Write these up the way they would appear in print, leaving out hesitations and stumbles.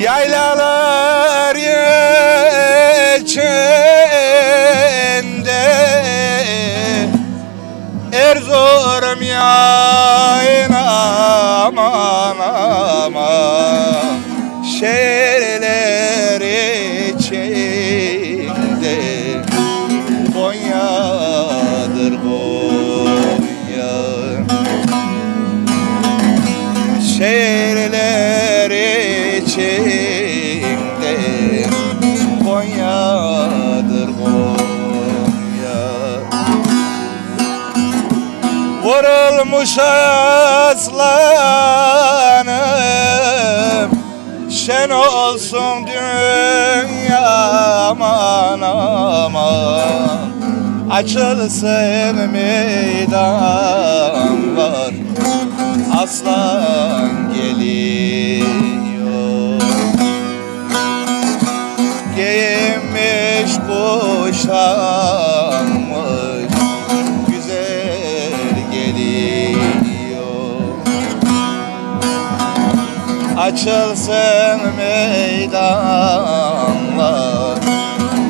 Yaylalar içinde Erzurum yayına aman aman şehirler içinde Konya'dır Konya şehirler içinde Konya'dır Konya vurulmuş aslanım şen olsun dünya aman aman açılsın meydanlar aslan geliyor giyinmiş kuşanmış güzel geliyor açılsın meydanlar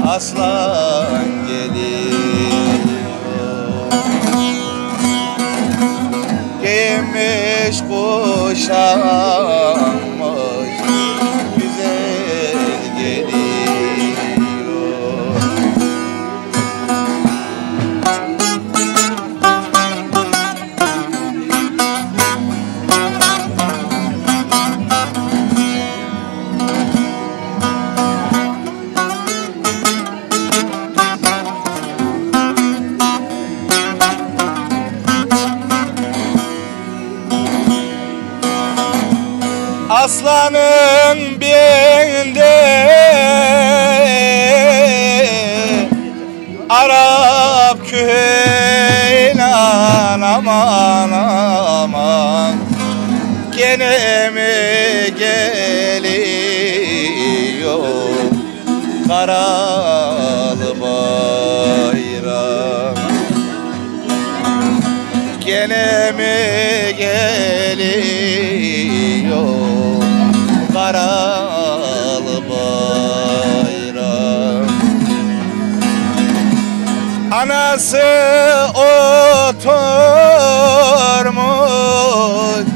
aslan geliyor giyinmiş kuşanmış güzel geliyor aslanın binde Arap köylan aman aman gene mi geliyor karalı bayram gene mi geliyor karalı bayram anası oturmuş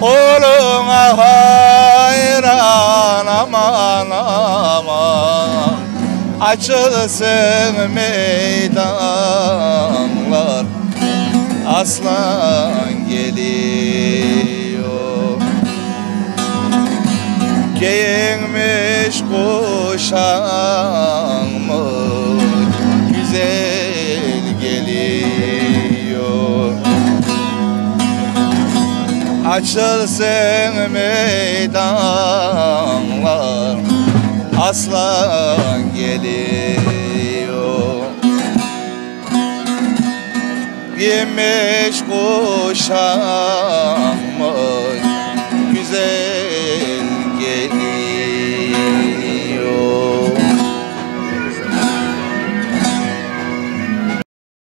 oğluna hayran aman aman açılsın meydanlar aslan geliyor giyinmiş kuşanmış güzel geliyor açılsın meydanlar aslan geliyor giyinmiş kuşanmış